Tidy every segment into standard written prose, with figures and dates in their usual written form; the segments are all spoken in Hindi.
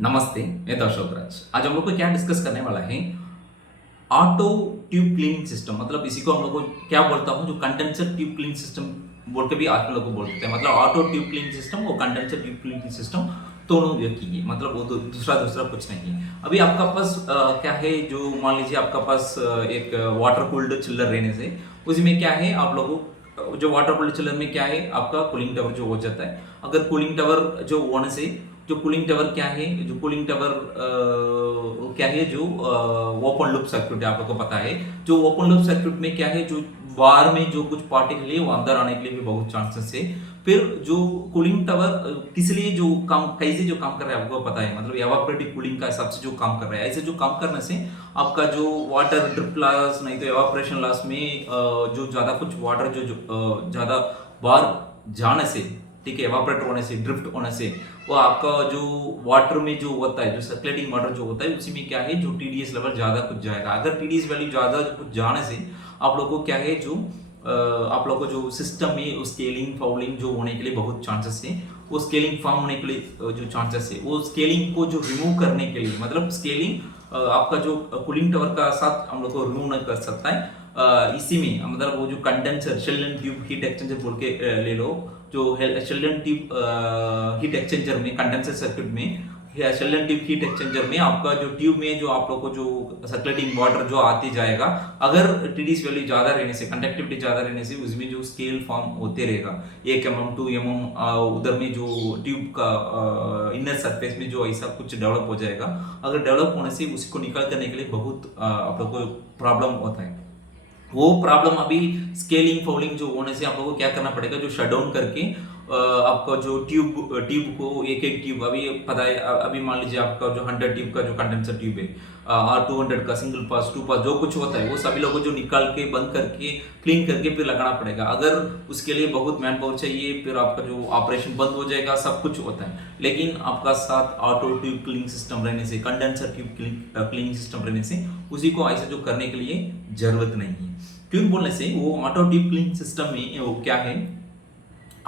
नमस्ते, मैं अशोक राज। आज हम लोग को क्या डिस्कस करने वाला है, ऑटो ट्यूब क्लीनिंग सिस्टम। मतलब इसी को हम लोग को क्या बोलता हूँ, जो कंडेंसर ट्यूब क्लीनिंग सिस्टम बोल के भी आज हम लोग को बोलते हैं। मतलब ऑटो ट्यूब क्लीनिंग सिस्टम और कंडेंसर ट्यूब क्लीनिंग सिस्टम दोनों एक ही है। मतलब वो तो दूसरा दूसरा कुछ नहीं है। अभी आपका पास क्या है, जो मान लीजिए आपका पास एक वाटर कूल्ड चिल्लर रहने से उसमें क्या है, आप लोगों जो वाटर कूल्ड चिल्लर में क्या है, आपका कूलिंग टावर जो हो जाता है। अगर कूलिंग टावर जो होने से, जो कूलिंग टावर क्या है, जो कूलिंग टावर क्या है, जो ओपन लूप सर्किट है, आप लोग को पता है। जो ओपन लूप सर्किट में क्या है, जो बाहर में जो कुछ पार्टिकल है वो अंदर आने के लिए भी बहुत चांसेस है। फिर जो कूलिंग टावर किस लिए जो काम, कैसे जो काम कर रहा है आपको पता है। मतलब एवापोरेटिव कूलिंग का हिसाब से जो काम कर रहा है, ऐसे जो काम करने से आपका जो वाटर ड्रिप लॉस नहीं तो एवापोरेशन लॉस में जो ज्यादा कुछ वाटर जो ज्यादा बाहर जाने से, ठीक है, एवापोरेट होने से, ड्रिफ्ट होने से, वो आपका जो वाटर में जो होता है, जो सर्कुलेटिंग वाटर जो होता है, उसी में क्या है, जो टीडीएस लेवल ज्यादा कुछ जाएगा। अगर टीडीएस वैल्यू ज्यादा कुछ जाने से आप लोग को क्या है, जो आप लोग को जो सिस्टम में स्केलिंग फाउलिंग जो होने के लिए बहुत चांसेस है। वो स्केलिंग फॉर्म होने के लिए जो चांसेस है, वो स्केलिंग को जो रिमूव करने के लिए, मतलब स्केलिंग आपका जो कूलिंग टावर का साथ हम लोग को रिमूव नहीं कर सकता है। इसी में मतलब वो जो condenser shell and tube heat exchanger बोल के ले लो, जो shell and tube heat exchanger में, कंडेंसर सर्किट में, shell and tube heat exchanger में आपका जो ट्यूब में जो आप लोग को जो सर्कुलेटिंग वाटर जो आते जाएगा, अगर टीडीएस वैल्यू ज्यादा रहने से, कंडक्टिविटी ज्यादा रहने से, उसमें जो स्केल फॉर्म होते रहेगा 1 mm 2 mm, उधर में जो ट्यूब का इनर सरफेस में जो ऐसा कुछ डेवलप हो जाएगा। अगर डेवलप होने से उसी को निकाल करने के लिए बहुत आप लोग को प्रॉब्लम होता है। वो प्रॉब्लम अभी स्केलिंग फोल्डिंग जो होने से आप लोगों को क्या करना पड़ेगा, जो शट डाउन करके आपका जो ट्यूब ट्यूब को एक एक ट्यूब, अभी पता है, अभी मान लीजिए आपका जो 100 ट्यूब का जो कंडेंसर ट्यूब है, और 200 का सिंगल पास, टू पास जो कुछ होता है, वो सभी लोगों को जो निकाल के बंद करके क्लीन करके फिर लगाना पड़ेगा। अगर उसके लिए बहुत मैन पावर चाहिए, फिर आपका जो ऑपरेशन बंद हो जाएगा, सब कुछ होता है। लेकिन आपका साथ ऑटो ट्यूब क्लीनिंग सिस्टम रहने से, कंडेंसर ट्यूब क्लीनिंग सिस्टम रहने से, उसी को ऐसे जो करने के लिए जरूरत नहीं है। क्यों बोलने से, वो ऑटो ट्यूब क्लीनिंग सिस्टम में वो क्या है,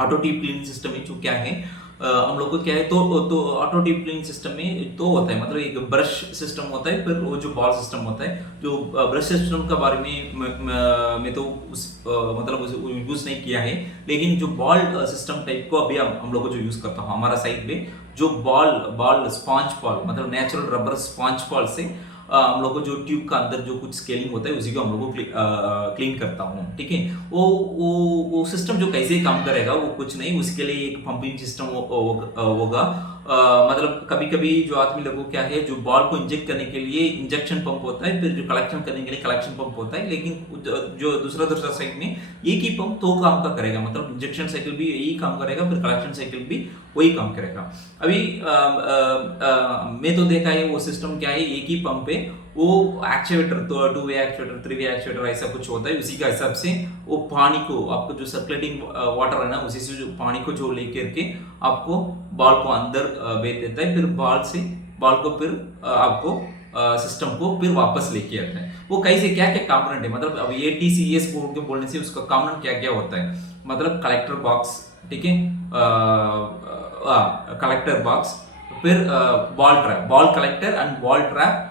ऑटो टीप क्लीनिंग सिस्टम में जो क्या है, हम लोग को क्या है, तो ऑटो टीप क्लीनिंग सिस्टम में तो होता है, मतलब एक ब्रश सिस्टम होता है, फिर वो जो बॉल सिस्टम होता है। जो ब्रश सिस्टम का बारे में तो उस मतलब उसे यूज नहीं किया है। लेकिन जो बॉल सिस्टम टाइप को अभी हम लोग को जो यूज करता हूँ हमारा साइड में, जो बॉल बॉल स्पॉन्ज बॉल, मतलब नेचुरल रबर स्पॉन्ज बॉल से हम लोग को जो ट्यूब का अंदर जो कुछ स्केलिंग होता है, उसी को हम लोग को क्लीन करता हूँ, ठीक है। वो सिस्टम जो कैसे काम करेगा, वो कुछ नहीं, उसके लिए एक पंपिंग सिस्टम होगा। मतलब कभी कभी जो आदमी लोगों को क्या है, जो बॉल को इंजेक्ट करने के लिए इंजेक्शन पंप होता है, फिर जो कलेक्शन करने के लिए कलेक्शन पंप होता है। लेकिन जो दूसरा दूसरा साइड में एक ही पंप दो काम का करेगा, मतलब इंजेक्शन साइकिल भी यही काम करेगा, फिर कलेक्शन साइकिल भी वही काम करेगा। अभी मैं तो देखा है, वो सिस्टम क्या है, एक ही पंप है, वो एक्चुएटर तो 2 वे एक्चुएटर, 3 वे एक्चुएटर ऐसा कुछ होता है। उसी का हिसाब से वो पानी को, आपको जो सर्कुलेटिंग वाटर है ना, उसी से जो पानी को जो लेकर के आपको बॉल को अंदर भेज देता है, फिर बॉल से बॉल को फिर आपको सिस्टम को फिर वापस लेके आता है। वो कैसे, क्या क्या कंपोनेंट है, मतलब अब एटीसीएस बोलने से उसका कंपोनेंट क्या क्या होता है। मतलब कलेक्टर बॉक्स, ठीक है, कलेक्टर बॉक्स, फिर ball trap, ball collector and ball trap,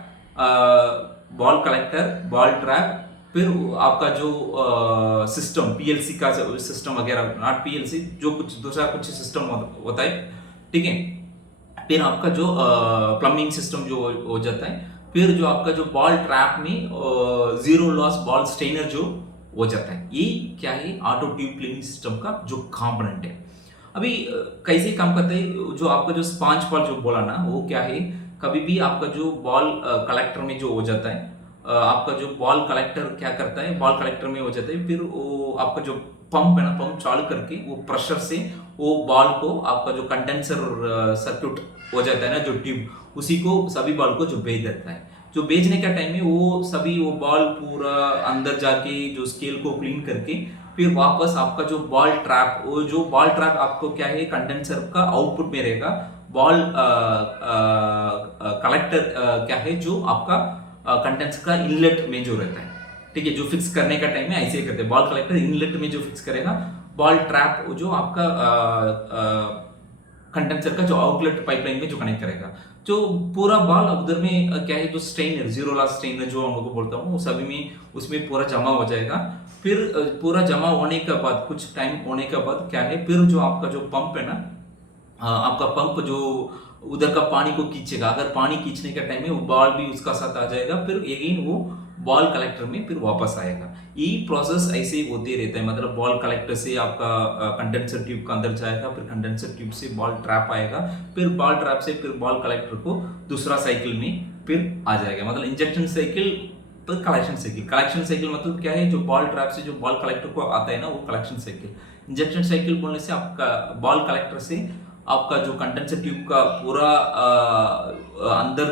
ball collector, ball trap, फिर आपका जो सिस्टम पीएलसी का सिस्टम वगैरह, नॉट पीएलसी, जो कुछ दूसरा कुछ सिस्टम होता है, ठीक है। फिर आपका जो प्लम्बिंग सिस्टम जो हो जाता है, फिर जो आपका जो बॉल ट्रैप में जीरो लॉस बॉल स्टेनर जो हो जाता है। ये क्या है, ऑटो ट्यूब क्लीनिंग सिस्टम का जो कंपोनेंट है। अभी कैसे काम करते हैं, जो आपका जो स्पॉन्ज बॉल जो बोला ना, वो क्या है, कभी भी आपका जो बॉल कलेक्टर में जो हो जाता है, आपका जो बॉल कलेक्टर क्या करता है, बॉल कलेक्टर में हो जाता है, फिर वो आपका जो पंप है ना, पंप चालू करके वो प्रेशर से वो बॉल को, आपका जो कंडेंसर सर्किट हो जाता है ना, जो ट्यूब, उसी को सभी बॉल को जो भेज देता है। जो भेजने का टाइम में वो सभी वो बॉल पूरा अंदर जाके जो स्केल को क्लीन करके, फिर वापस आपका जो बॉल ट्रैप, वो जो बॉल ट्रैप आपको क्या है, कंडेंसर का आउटपुट में रहेगा। बॉल कलेक्टर क्या है, जो आपका कंडेंसर का इनलेट में जो रहता है, ठीक है, जो फिक्स करने का टाइम में ऐसे ही करते हैं। बॉल कलेक्टर इनलेट में जो फिक्स करेगा, बॉल ट्रैप जो आपका कंडेंसर का जो आउटलेट पाइपलाइन में जो कनेक्ट करेगा, जो पूरा बॉल उधर में क्या है जो स्ट्रेनर जीरो लॉस स्ट्रेनर जो हम लोग को बोलता हूँ, वो सभी में उसमें पूरा जमा हो जाएगा। फिर पूरा जमा होने के बाद कुछ टाइम होने के बाद क्या है, फिर जो आपका जो पंप है ना, आपका पंप जो उधर का पानी को खींचेगा, अगर पानी खींचने के टाइम में वो बॉल भी उसका साथ आ जाएगा, फिर अगेन वो बॉल कलेक्टर में फिर वापस आएगा। ये प्रोसेस ऐसे ही होते रहता है, मतलब बॉल कलेक्टर से आपका कंडेंसर ट्यूब का अंदर जाएगा, फिर कंडेंसर ट्यूब से बॉल ट्रैप आएगा, फिर बॉल ट्रैप से फिर बॉल कलेक्टर को दूसरा साइकिल में फिर आ जाएगा। मतलब इंजेक्शन साइकिल पर कलेक्शन साइकिल। कलेक्शन साइकिल मतलब क्या है, जो बॉल ट्रैप से जो बॉल कलेक्टर को आता है ना, वो कलेक्शन साइकिल। इंजेक्शन साइकिल बोलने से आपका बॉल कलेक्टर से आपका जो कंडेंसर ट्यूब का पूरा अंदर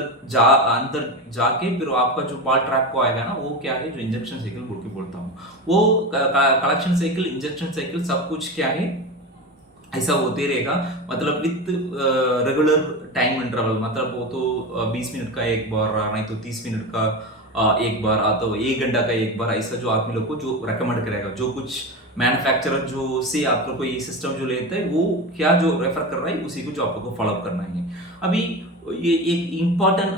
जाके फिर आपका जो बॉल ट्रैप को आएगा ना, वो क्या है जो इंजेक्शन साइकिल बोल के बोलता हूँ। वो कलेक्शन साइकिल, इंजेक्शन साइकिल सब कुछ क्या है ऐसा होते रहेगा, मतलब विथ रेगुलर टाइम इंटरवल। मतलब वो तो 20 मिनट का एक बार, नहीं तो 30 मिनट का एक बार, तो 1 घंटा का एक बार, ऐसा जो आदमी लोग को जो रेकमेंड करेगा, जो कुछ मैन्युफैक्चरर जो से आप लोग को ये सिस्टम जो लेते हैं, वो क्या जो रेफर कर रहा है उसी को जो आप लोग को फॉलो करना है। अभी ये एक इम्पॉर्टेंट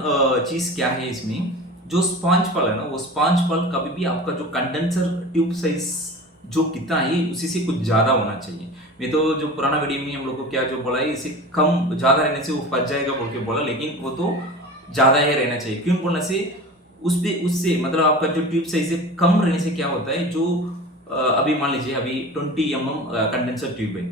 चीज क्या है इसमें, जो स्पॉन्ज पल है ना, वो स्पॉन्ज पल कभी भी आपका जो कंडेंसर ट्यूब साइज जो कितना है उसी से कुछ ज्यादा होना चाहिए। मैं तो जो पुराना वीडियो में हम लोग को क्या जो बोला है, इसे कम ज्यादा रहने से वो फंस जाएगा बोल के बोला, लेकिन वो तो ज्यादा ही रहना चाहिए। क्यों बोलने से उससे मतलब आपका जो ट्यूब साइज से कम रहने से क्या होता है, जो अभी मान लीजिए अभी 20 mm कंडेंसर ट्यूब है,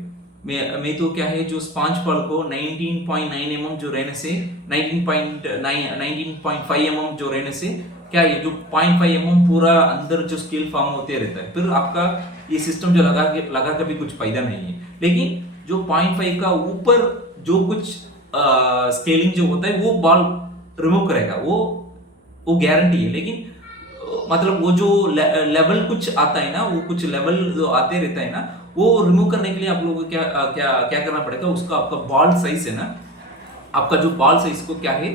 मैं तो क्या है जो स्पॉन्ज पल को 19.9 mm जो रहने से 19.5 mm जो रहने से क्या है, जो 0.5 mm पूरा अंदर जो स्केल फॉर्म होते रहता है, फिर आपका ये सिस्टम जो लगा के भी कुछ फायदा नहीं है। लेकिन जो 0.5 का ऊपर जो कुछ स्केलिंग जो होता है वो बॉल रिमूव करेगा, वो गारंटी है। लेकिन मतलब वो जो लेवल कुछ आता है ना, वो कुछ लेवल जो आते रहता है ना, वो रिमूव करने के लिए आप लोगों को क्या क्या क्या करना पड़ेगा, उसका आपका बॉल साइज है ना, आपका जो बॉल साइज को क्या है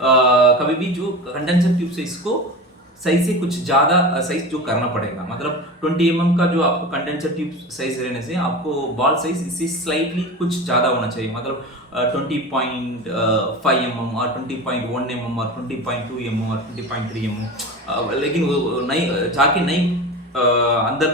कभी भी जो कंडेंसर ट्यूब साइज को साइज से कुछ ज्यादा साइज जो करना पड़ेगा। मतलब 20 mm का जो आपको कंडेंसर ट्यूब साइज रहने से आपको बॉल साइज इससे स्लाइटली कुछ ज्यादा होना चाहिए। मतलब 20.5 mm और 20.1 mm और 20.2 mm और 20.3 mm, लेकिन वो नहीं जाके नहीं अंदर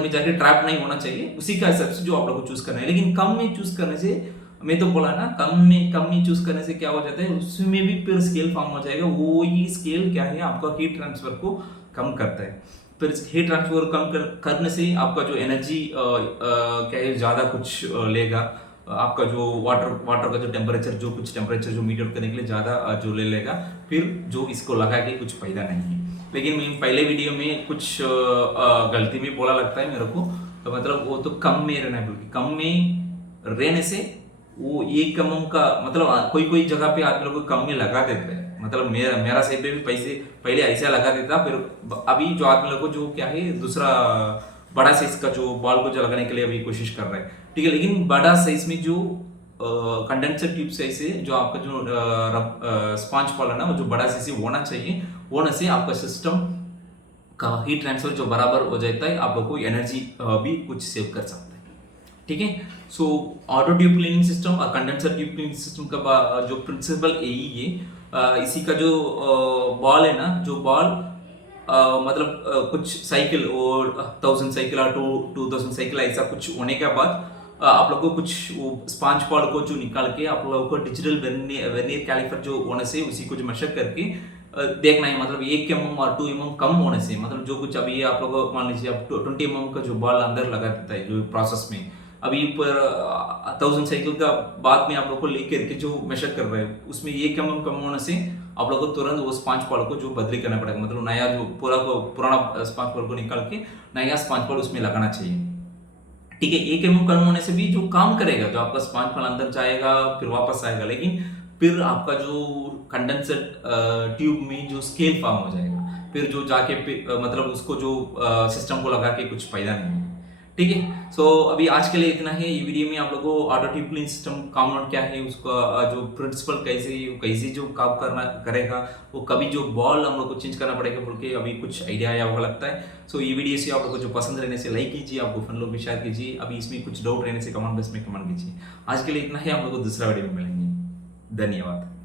में जाके ट्रैप नहीं होना चाहिए, उसी का हिसाब से जो आप लोग को चूज करना है। लेकिन कम में चूज करने से, मैं तो बोला ना, कम में चूज करने से क्या हो जाता है, उसमें भी फिर स्केल फॉर्म हो जाएगा। वो ही स्केल क्या है आपका हीट ट्रांसफर को कम करता है। फिर हीट ट्रांसफर कम करने से आपका जो एनर्जी क्या है ज्यादा कुछ लेगा। आपका जो वाटर का जो टेम्परेचर जो मीटर करने के लिए ज्यादा जो ले लेगा, फिर जो इसको लगा के कुछ फायदा नहीं है। लेकिन मैं पहले वीडियो में कुछ गलती भी बोला लगता है मेरे को, तो मतलब वो तो कम में रहना है, बल्कि कम में रहने से वो एक कम का मतलब कोई जगह पे आप लोग को कम में लगा देते हैं। मतलब मेरा साइड पे भी पैसे पहले ऐसा लगा देता, फिर अभी जो आदमी लोग को जो क्या है दूसरा बड़ा साइज का जो बॉल को जो लगाने के लिए अभी कोशिश कर रहे हैं, ठीक है। लेकिन बड़ा साइज में जो कंडेंसर ट्यूब साइज से जो आपका जो स्पॉन्ज बॉल है ना, वो जो बड़ा साइज होना चाहिए, होने से आपका सिस्टम का हीट ट्रांसफर जो बराबर हो जाता है, आप लोग को एनर्जी भी कुछ सेव कर सकता है, ठीक है। सो ऑटो ट्यूब क्लीनिंग सिस्टम और कंडेंसर ट्यूब क्लीनिंग सिस्टम का जो प्रिंसिपल यही है। इसी का जो बॉल है ना, जो बॉल मतलब कुछ साइकिल और 1000 साइकिल और 2000 साइकिल ऐसा कुछ होने के बाद आप लोग को कुछ वो स्पॉन्ज बॉल को जो निकाल के आप लोगों को डिजिटल वर्नियर कैलिपर जो होने से उसी को जो मेजर करके देखना है। मतलब 1 mm और 2 mm कम होने से, मतलब जो कुछ अभी आप लोग मान लीजिए आप 20 mm का जो बॉल अंदर लगा देता है जो प्रोसेस में, अभी पर 1000 साइकिल का बाद में आप लोग को लेकर के जो मेजर कर रहे हैं, उसमें 1 mm कम होने से आप लोग को तुरंत वो स्पॉन्ज बॉल को जो बदली करना पड़ेगा। मतलब नया जो पुराना स्पॉन्ज बॉल को निकाल के नया स्पॉन्ज बॉल उसमें लगाना चाहिए, ठीक है। 1 mm कम होने से भी जो काम करेगा, जो आपका स्पॉन्ज बॉल अंदर जाएगा फिर वापस आएगा, लेकिन फिर आपका जो कंडेंसर ट्यूब में जो स्केल फॉर्म हो जाएगा, फिर जो जाके मतलब उसको जो सिस्टम को लगा के कुछ फायदा नहीं है, ठीक है। सो अभी आज के लिए इतना ही। ये वीडियो में आप लोगों को ऑटो ट्यूब क्लीन सिस्टम काम नोट क्या है, उसका जो प्रिंसिपल कैसे कैसे जो काम करना करेगा, वो कभी जो बॉल हम लोग को चेंज करना पड़ेगा बोल के अभी कुछ आइडिया आया होगा लगता है। सो ये वीडियो से आप लोग को जो पसंद रहने से लाइक कीजिए, आपको फ्रेंड लोग भी शेयर कीजिए। अभी इसमें कुछ डाउट रहने से कमेंट बॉक्स में कमेंट कीजिए। आज के लिए इतना ही, हम लोग को दूसरा वीडियो में मिलेंगे। धन्यवाद।